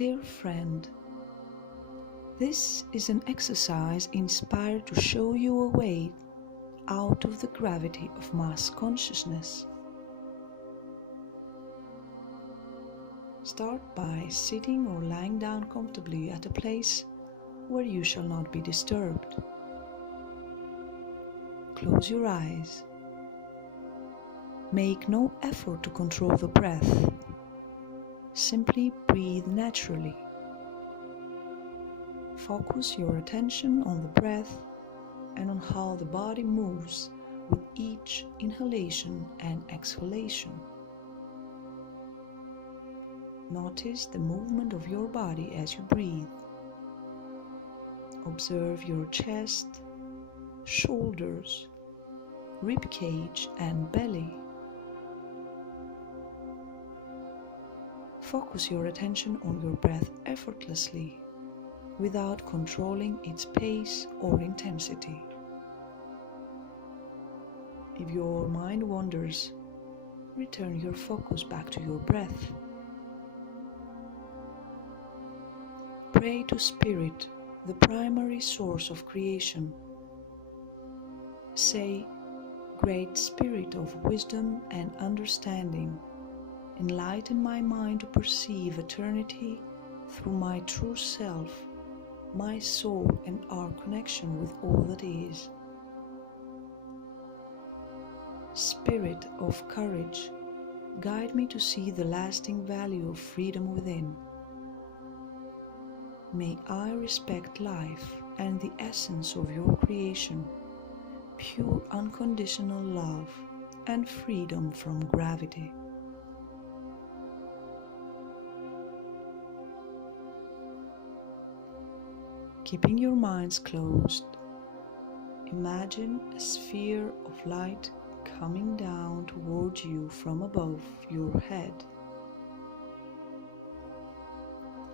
Dear friend, this is an exercise inspired to show you a way out of the gravity of mass consciousness. Start by sitting or lying down comfortably at a place where you shall not be disturbed. Close your eyes. Make no effort to control the breath. Simply breathe naturally. Focus your attention on the breath and on how the body moves with each inhalation and exhalation. Notice the movement of your body as you breathe. Observe your chest, shoulders, rib cage and belly. Focus your attention on your breath effortlessly, without controlling its pace or intensity. If your mind wanders, return your focus back to your breath. Pray to Spirit, the primary source of creation. Say, Great Spirit of wisdom and understanding, enlighten my mind to perceive eternity through my true self, my soul and our connection with all that is. Spirit of courage, guide me to see the lasting value of freedom within. May I respect life and the essence of your creation, pure unconditional love and freedom from gravity. Keeping your minds closed, imagine a sphere of light coming down towards you from above your head.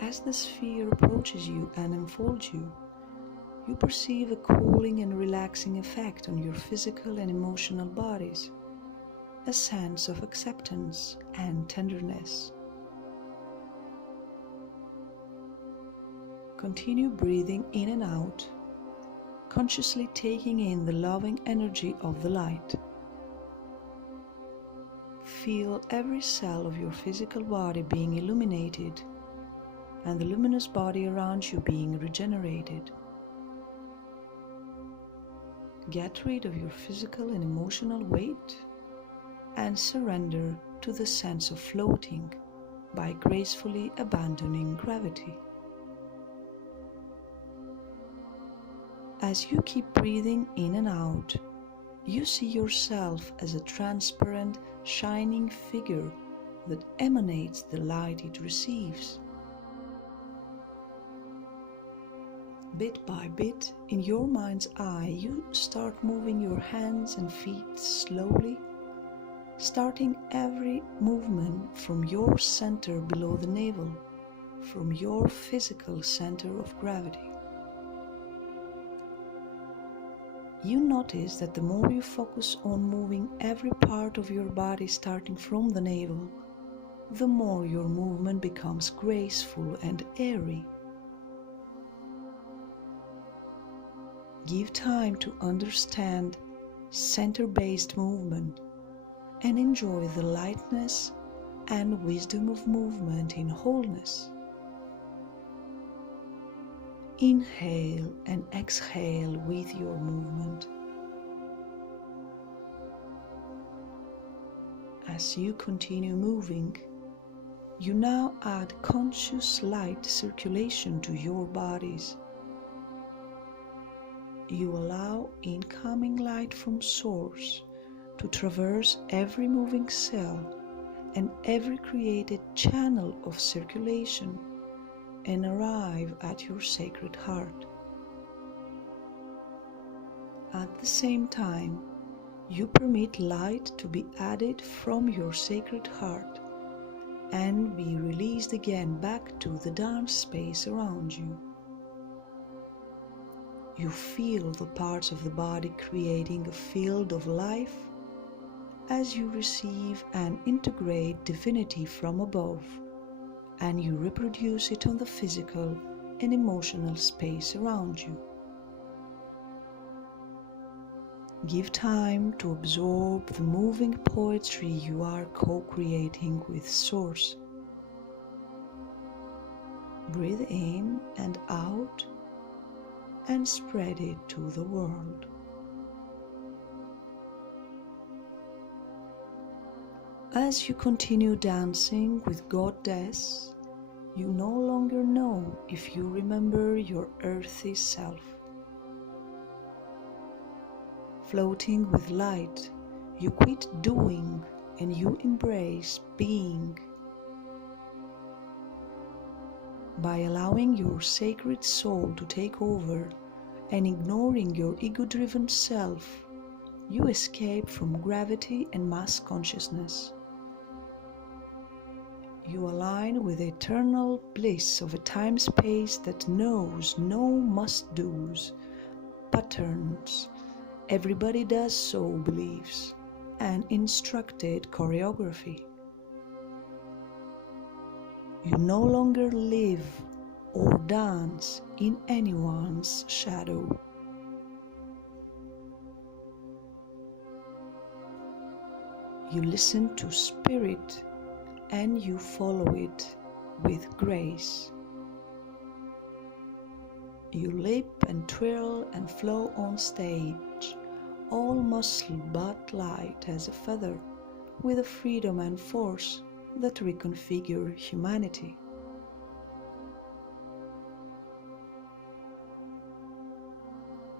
As the sphere approaches you and enfolds you, you perceive a cooling and relaxing effect on your physical and emotional bodies, a sense of acceptance and tenderness. Continue breathing in and out, consciously taking in the loving energy of the light. Feel every cell of your physical body being illuminated and the luminous body around you being regenerated. Get rid of your physical and emotional weight and surrender to the sense of floating by gracefully abandoning gravity. As you keep breathing in and out, you see yourself as a transparent, shining figure that emanates the light it receives. Bit by bit, in your mind's eye, you start moving your hands and feet slowly, starting every movement from your center below the navel, from your physical center of gravity. You notice that the more you focus on moving every part of your body starting from the navel, the more your movement becomes graceful and airy. Give time to understand center-based movement and enjoy the lightness and wisdom of movement in wholeness. Inhale and exhale with your movement. As you continue moving, you now add conscious light circulation to your bodies. You allow incoming light from source to traverse every moving cell and every created channel of circulation and arrive at your sacred heart. At the same time, you permit light to be added from your sacred heart and be released again back to the dance space around you. You feel the parts of the body creating a field of life as you receive and integrate divinity from above and you reproduce it on the physical and emotional space around you. Give time to absorb the moving poetry you are co-creating with Source. Breathe in and out and spread it to the world. As you continue dancing with Goddess, you no longer know if you remember your earthy self. Floating with light, you quit doing and you embrace being. By allowing your sacred soul to take over and ignoring your ego-driven self, you escape from gravity and mass consciousness. You align with the eternal bliss of a time-space that knows no must-dos, patterns, everybody does so beliefs, and instructed choreography. You no longer live or dance in anyone's shadow. You listen to Spirit and you follow it with grace. You lip and twirl and flow on stage, all muscle but light as a feather, with a freedom and force that reconfigure humanity.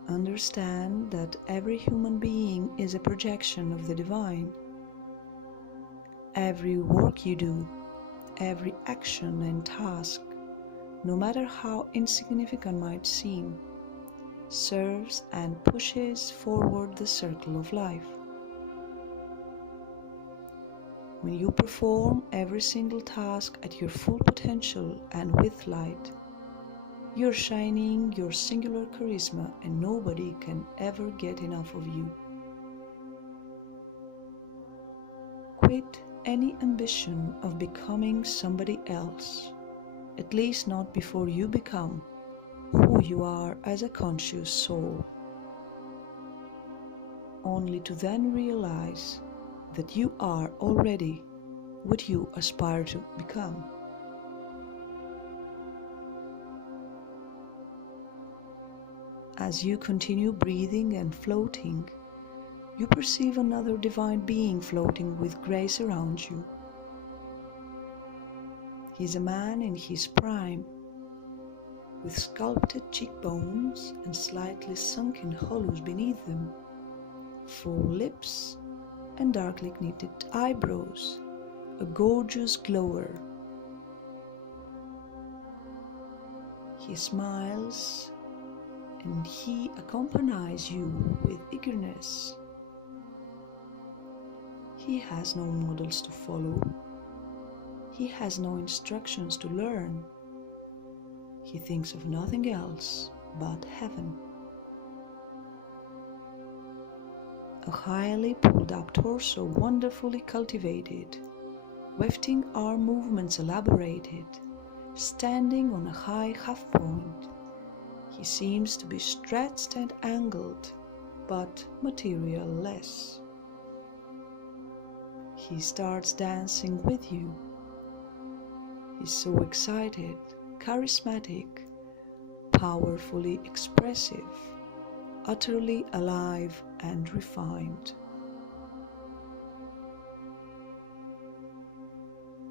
Understand that every human being is a projection of the divine. Every work you do, every action and task, no matter how insignificant might seem, serves and pushes forward the circle of life. When you perform every single task at your full potential and with light, you're shining your singular charisma and nobody can ever get enough of you. Quit any ambition of becoming somebody else, at least not before you become who you are as a conscious soul, only to then realize that you are already what you aspire to become. As you continue breathing and floating, you perceive another divine being floating with grace around you. He is a man in his prime, with sculpted cheekbones and slightly sunken hollows beneath them, full lips and darkly knitted eyebrows, a gorgeous glower. He smiles and he accompanies you with eagerness. He has no models to follow. He has no instructions to learn. He thinks of nothing else but heaven. A highly pulled up torso wonderfully cultivated, wafting arm movements elaborated, standing on a high half point. He seems to be stretched and angled, but material-less. He starts dancing with you. He's so excited, charismatic, powerfully expressive, utterly alive and refined.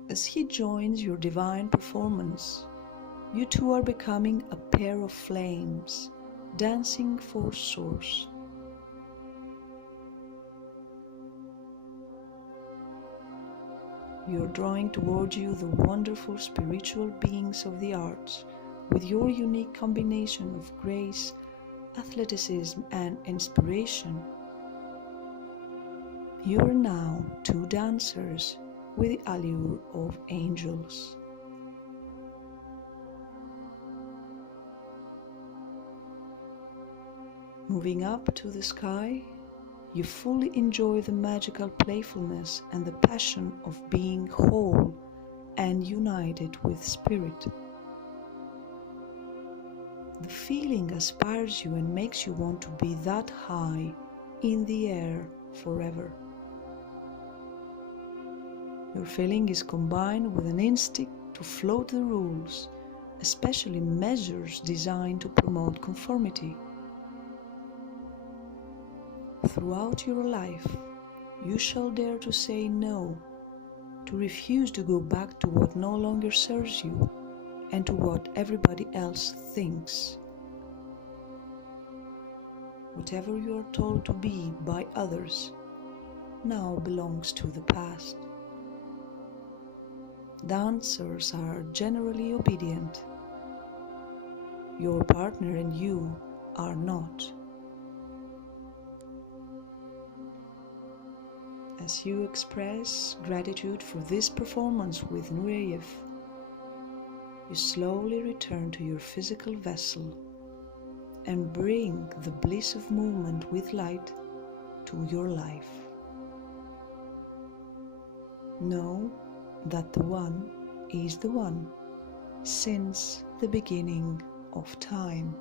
As he joins your divine performance, you two are becoming a pair of flames, dancing for Source. You are drawing toward you the wonderful spiritual beings of the arts, with your unique combination of grace, athleticism, and inspiration. You are now two dancers with the allure of angels. Moving up to the sky, you fully enjoy the magical playfulness and the passion of being whole and united with Spirit. The feeling inspires you and makes you want to be that high in the air forever. Your feeling is combined with an instinct to float the rules, especially measures designed to promote conformity. Throughout your life, you shall dare to say no, to refuse to go back to what no longer serves you and to what everybody else thinks. Whatever you are told to be by others now belongs to the past. Dancers are generally obedient. Your partner and you are not. As you express gratitude for this performance with Nureyev, you slowly return to your physical vessel and bring the bliss of movement with light to your life. Know that the One is the One since the beginning of time.